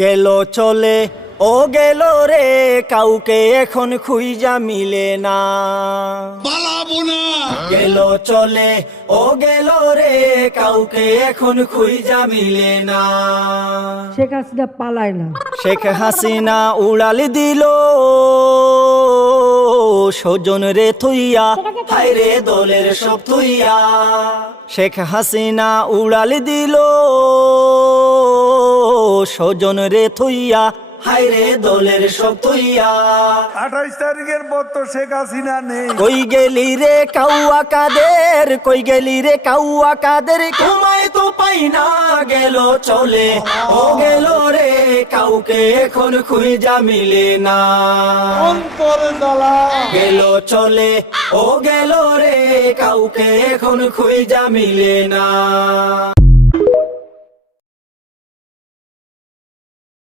গেল চলে ও গেল রে, কাউকে এখন খুঁজা মিলে না। পালাবো না। গেল চলে ও গেল রে, কাউকে এখন খুঁজা মিলে না। শেখ হাসিনা পালায় না। শেখ হাসিনা উড়াল দিল স্বজন রে থুইয়া, হায় রে দলের সব থুইয়া। শেখ হাসিনা উড়াল দিল স্বজন রে থুইয়া, হায় রে দলের সব থুইয়া। 28 তারিখের পর তো শেখ হাসিনা নেই। কই গেলি রে কাউয়া কাদের, কই গেলি রে কাউয়া কাদের, ঘুমায় তো পাই না। গেল চলে ও গেল রে, কাউকে এখন খুঁজা মিলে না। অন্তরে জ্বালা। গেল চলে ও গেল রে, কাউকে এখন খুঁজা মিলে না।